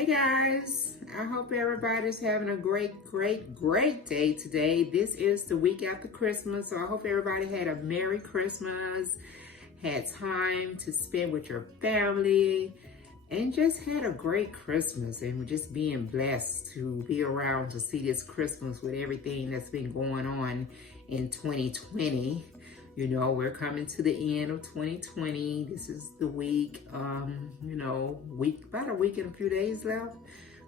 Hey guys, I hope everybody's having a great day today. This is the week after Christmas, so I hope everybody had a Merry Christmas, had time to spend with your family, and just had a great Christmas. And we're just being blessed to be around to see this Christmas with everything that's been going on in 2020. You know, we're coming to the end of 2020. This is the week, about a week and a few days left.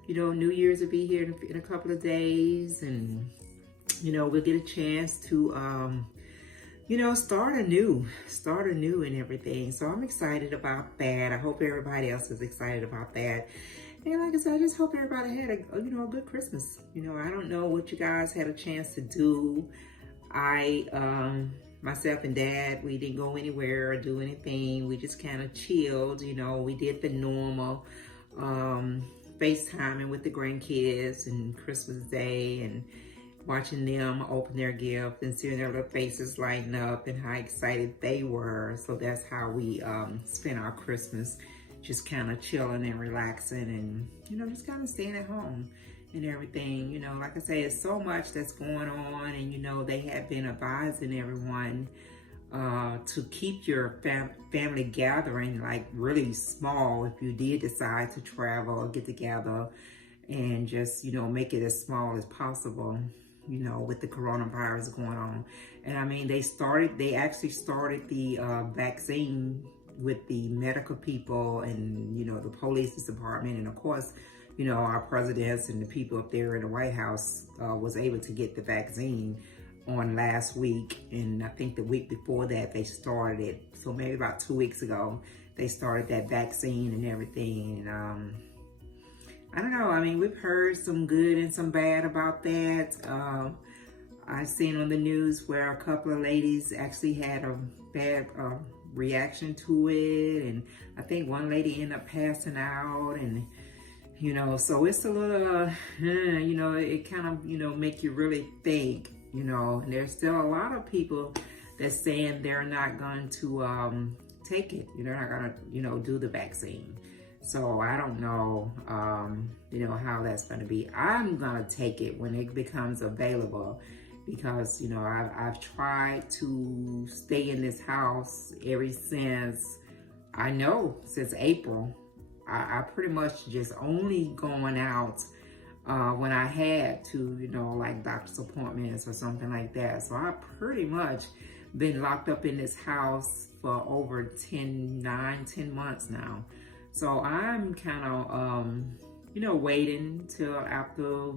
You know, New Year's will be here in a couple of days, and, we'll get a chance to, start anew and everything. So I'm excited about that. I hope everybody else is excited about that. And like I said, I just hope everybody had a good Christmas. I don't know what you guys had a chance to do. Myself and Dad, we didn't go anywhere or do anything. We just kind of chilled, We did the normal FaceTiming with the grandkids and Christmas Day and watching them open their gift and seeing their little faces lighten up and how excited they were. So that's how we spent our Christmas, just kind of chilling and relaxing and, just kind of staying at home and everything. Like I say, it's so much that's going on, and they have been advising everyone to keep your family gathering like really small if you did decide to travel or get together, and just make it as small as possible, with the coronavirus going on. And I mean, they actually started the vaccine with the medical people and the police department, and of course our presidents and the people up there in the White House was able to get the vaccine on last week. And I think the week before that they started it. So maybe about 2 weeks ago, they started that vaccine and everything. And I don't know. I mean, we've heard some good and some bad about that. I've seen on the news where a couple of ladies actually had a bad reaction to it. And I think one lady ended up passing out, and so it's a little, it kind of, make you really think, and there's still a lot of people that's saying they're not going to take it. They're not going to, do the vaccine. So I don't know, how that's going to be. I'm going to take it when it becomes available because, I've tried to stay in this house ever since April. I pretty much just only going out when I had to, like doctor's appointments or something like that. So I pretty much been locked up in this house for over 10 months now. So I'm kind of, waiting till after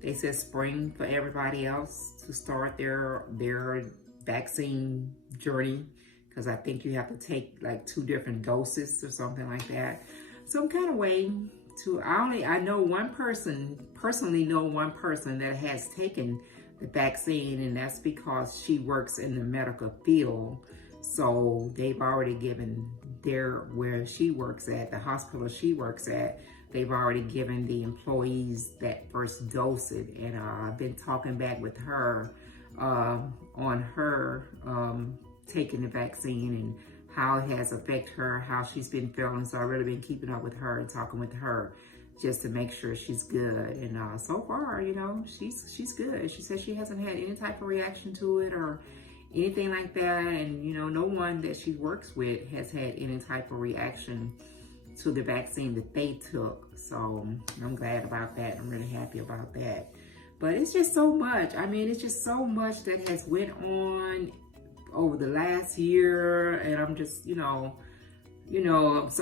they said spring for everybody else to start their vaccine journey. Because I think you have to take like 2 different doses or something like that. So I'm kind of waiting to, I know personally know one person that has taken the vaccine, and that's because she works in the medical field. So they've already given where she works at, the hospital she works at, they've already given the employees that first dose it. And I've been talking back with her on her taking the vaccine and how it has affected her, how she's been feeling. So I've really been keeping up with her and talking with her just to make sure she's good. And so far, she's good. She says she hasn't had any type of reaction to it or anything like that. And, no one that she works with has had any type of reaction to the vaccine that they took. So I'm glad about that. I'm really happy about that. But it's just so much. I mean, it's just so much that has went on over the last year, and I'm just, so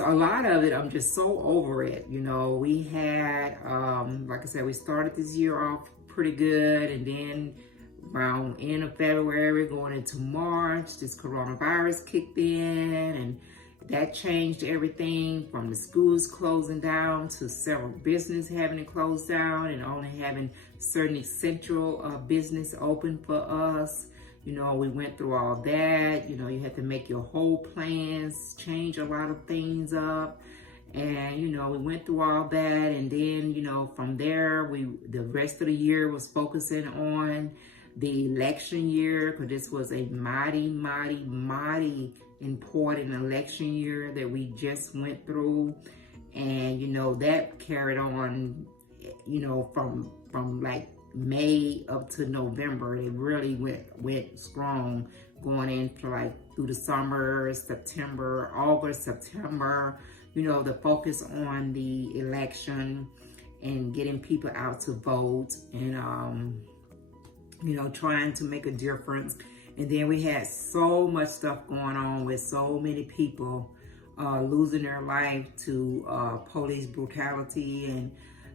a lot of it, I'm just so over it. We had, like I said, we started this year off pretty good, and then around end of February, going into March, this coronavirus kicked in, and that changed everything from the schools closing down to several businesses having to close down and only having certain essential business open for us. We went through all that. You had to make your whole plans, change a lot of things up. And, we went through all that. And then, from there, the rest of the year was focusing on the election year, because this was a mighty important election year that we just went through. And, you know, that carried on, you know, from like May up to November. It really went strong going into like through the summer, September, August, September, you know, the focus on the election and getting people out to vote and, you know, trying to make a difference. And then we had so much stuff going on with so many people losing their life to police brutality and,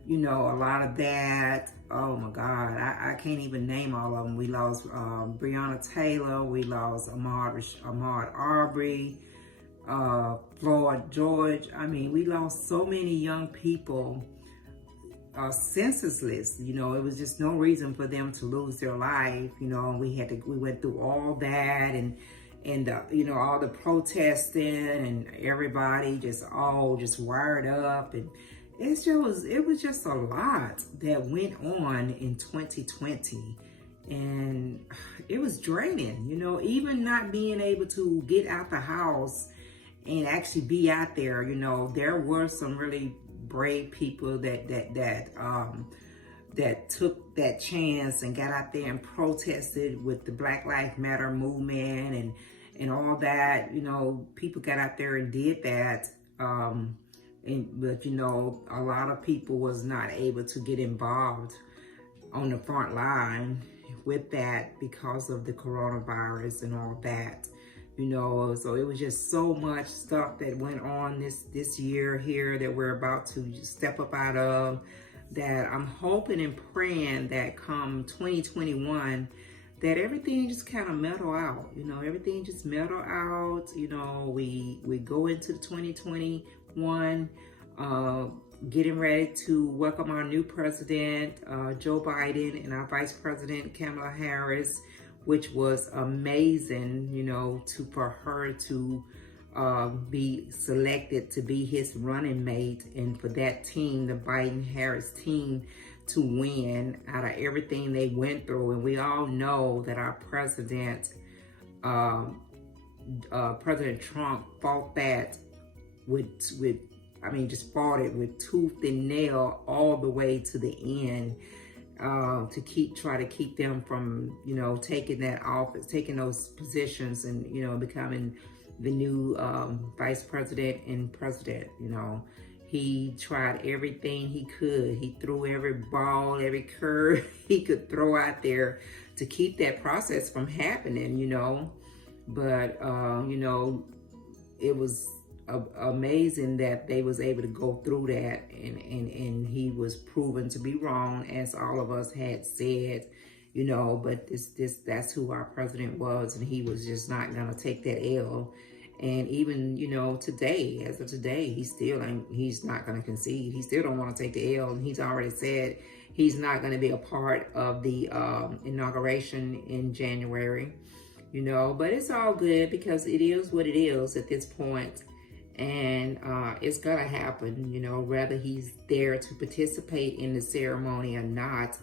you know, a lot of that. Oh my God, I can't even name all of them. We lost Breonna Taylor, we lost Ahmaud Arbery, Floyd George. I mean, we lost so many young people senseless. You know, it was just no reason for them to lose their life. You know, we went through all that and you know, all the protesting and everybody just wired up, and it was just a lot that went on in 2020, and it was draining. You know, even not being able to get out the house and actually be out there. You know, there were some really brave people that took that chance and got out there and protested with the Black Lives Matter movement and all that. You know, people got out there and did that. But you know, a lot of people was not able to get involved on the front line with that because of the coronavirus and all that. You know, so it was just so much stuff that went on this year here that we're about to step up out of, that I'm hoping and praying that come 2021, that everything just kind of mellow out. You know, everything just mellow out. You know, we go into 2021, getting ready to welcome our new president, Joe Biden, and our vice president, Kamala Harris, which was amazing, you know, for her to be selected to be his running mate, and for that team, the Biden-Harris team, to win out of everything they went through. And we all know that our president, President Trump, fought that just fought it with tooth and nail all the way to the end. To try to keep them from, you know, taking that office, taking those positions, and, you know, becoming the new vice president and president. You know, he tried everything he could. He threw every ball, every curve he could throw out there to keep that process from happening, you know. But, you know, it was amazing that they was able to go through that, and he was proven to be wrong, as all of us had said, you know. But that's who our president was, and he was just not gonna take that L. And even, you know, today, as of today, he's not gonna concede. He still don't want to take the L, and he's already said he's not gonna be a part of the inauguration in January, you know. But it's all good, because it is what it is at this point. And it's gonna happen, you know, whether he's there to participate in the ceremony or not.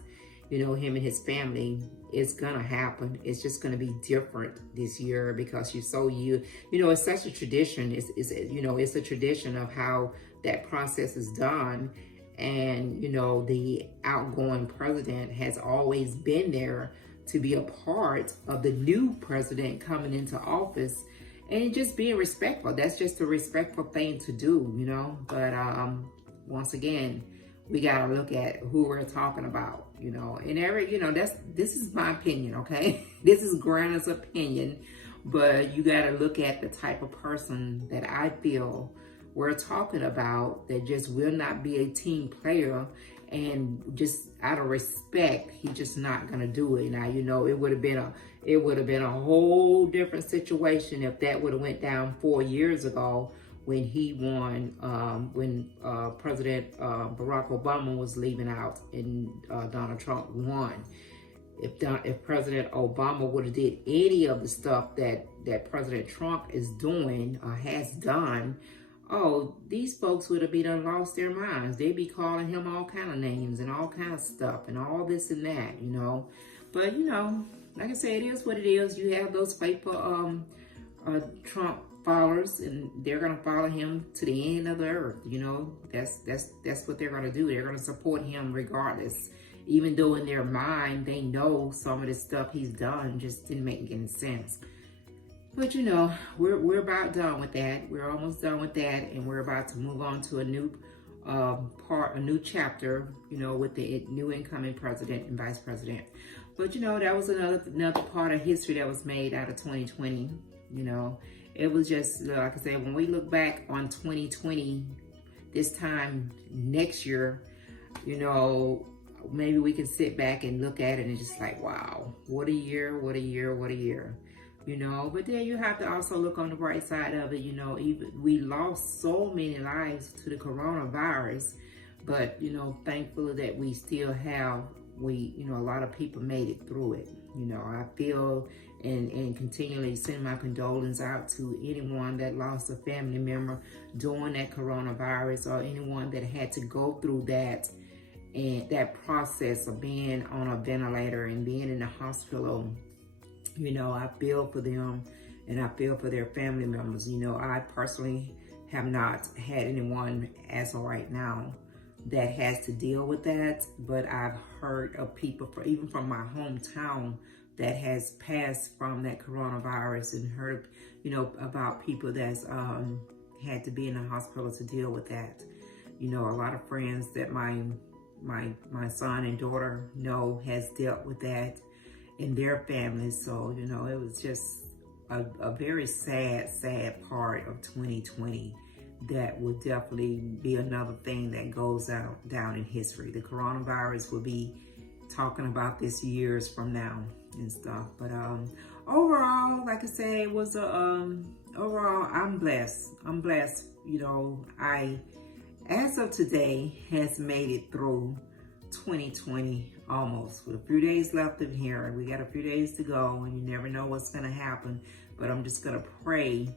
You know, him and his family, it's gonna happen. It's just gonna be different this year, because you know, it's such a tradition. It's you know, it's a tradition of how that process is done. And, you know, the outgoing president has always been there to be a part of the new president coming into office. And just being respectful. That's just a respectful thing to do, you know. But once again, we gotta look at who we're talking about, you know. And you know, this is my opinion, okay? This is Granna's opinion, but you gotta look at the type of person that I feel we're talking about, that just will not be a team player, and just out of respect, he's just not gonna do it. Now, you know, it would have been a whole different situation if that would have went down 4 years ago when he won, when President Barack Obama was leaving out and Donald Trump won. If President Obama would have did any of the stuff that President Trump is doing or has done, oh, these folks would have been lost their minds. They'd be calling him all kind of names and all kind of stuff and all this and that, you know. But, you know, like I said, it is what it is. You have those faithful Trump followers, and they're going to follow him to the end of the earth. You know, that's what they're going to do. They're going to support him regardless, even though in their mind they know some of the stuff he's done just didn't make any sense. But you know, we're about done with that. We're almost done with that, and we're about to move on to a new a new chapter, you know, with the new incoming president and vice president. But you know, that was another part of history that was made out of 2020. You know, it was just, like I said, when we look back on 2020, this time next year, you know, maybe we can sit back and look at it and just like, wow, what a year, what a year, what a year. You know, but then you have to also look on the bright side of it. You know, even we lost so many lives to the coronavirus, but you know, thankfully that we still have, you know, a lot of people made it through it. You know, I feel and continually send my condolences out to anyone that lost a family member during that coronavirus, or anyone that had to go through that and that process of being on a ventilator and being in the hospital. You know, I feel for them, and I feel for their family members. You know, I personally have not had anyone as of right now that has to deal with that, but I've heard of people, even from my hometown, that has passed from that coronavirus, and heard, you know, about people that's had to be in the hospital to deal with that. You know, a lot of friends that my son and daughter know has dealt with that in their families. So, you know, it was just a very sad part of 2020 that will definitely be another thing that goes down in history. The coronavirus will be talking about this years from now and stuff. But overall, like I said, it was overall, I'm blessed. You know, as of today, has made it through 2020 almost, with a few days left in here. We got a few days to go, and you never know what's going to happen. But I'm just going to pray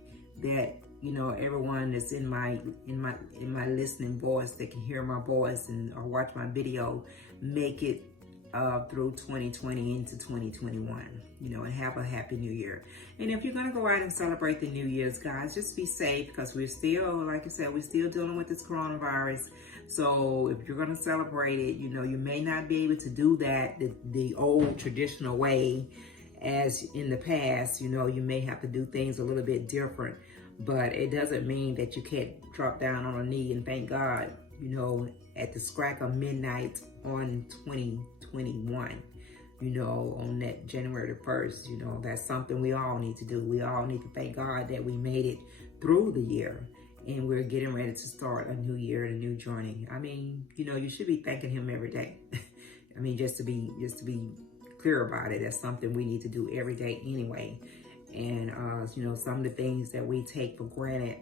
that, you know, everyone that's in my listening voice, that can hear my voice and or watch my video, make it through 2020 into 2021, you know, and have a happy new year. And if you're going to go out and celebrate the New Year's, guys, just be safe, because we're still, like I said, we're still dealing with this coronavirus. So if you're going to celebrate it, you know, you may not be able to do that the old traditional way as in the past. You know, you may have to do things a little bit different, but it doesn't mean that you can't drop down on a knee and thank God, you know, at the crack of midnight on 2021, you know, on that January 1st. You know, that's something we all need to do. We all need to thank God that we made it through the year, and we're getting ready to start a new year and a new journey. I mean, you know, you should be thanking him every day. I mean, just to be clear about it, that's something we need to do every day anyway. And you know, some of the things that we take for granted,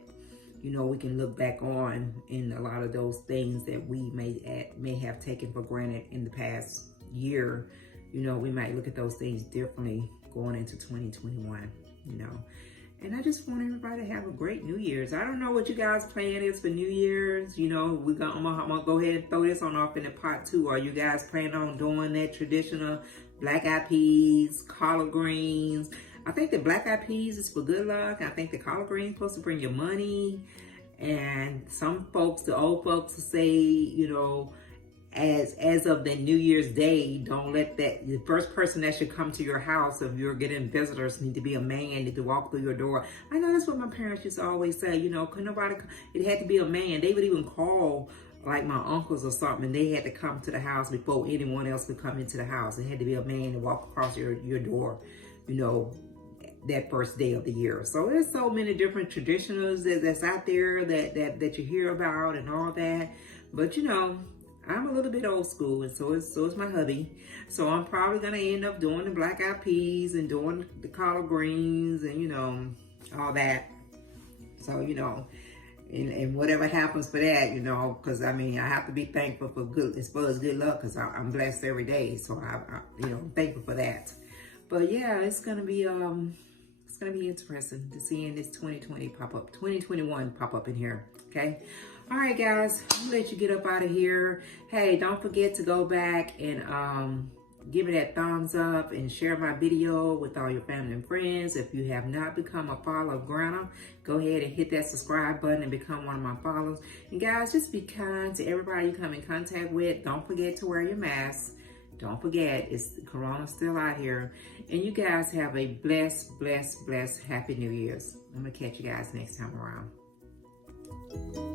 you know, we can look back on in a lot of those things that we may have taken for granted in the past year. You know, we might look at those things differently going into 2021, you know. And I just want everybody to have a great New Year's. I don't know what you guys' plan is for New Year's. You know, I'm gonna go ahead and throw this on off in the pot too. Are you guys planning on doing that traditional black-eyed peas, collard greens? I think the black-eyed peas is for good luck. I think the collard greens supposed to bring you money. And some folks, the old folks, will say, you know, as of the New Year's Day, don't let the first person that should come to your house, if you're getting visitors, need to be a man, need to walk through your door. I know that's what my parents used to always say, you know, could nobody, it had to be a man. They would even call like my uncles or something, and they had to come to the house before anyone else could come into the house. It had to be a man to walk across your door, you know, that first day of the year. So there's so many different traditions that's out there that you hear about and all that. But you know, I'm a little bit old school, and so is my hubby. So I'm probably gonna end up doing the black-eyed peas and doing the collard greens and, you know, all that. So, you know, and whatever happens for that, you know, because I mean, I have to be thankful for good, as far as good luck, because I'm blessed every day. So I you know, I'm thankful for that. But yeah, it's gonna be interesting to see in this 2021 pop up in here. Okay. All right, guys, I'll let you get up out of here. Hey, don't forget to go back and give me that thumbs up and share my video with all your family and friends. If you have not become a follower of Granna, go ahead and hit that subscribe button and become one of my followers. And guys, just be kind to everybody you come in contact with. Don't forget to wear your mask. Don't forget, Corona's still out here. And you guys have a blessed, blessed, blessed, happy New Year's. I'm going to catch you guys next time around.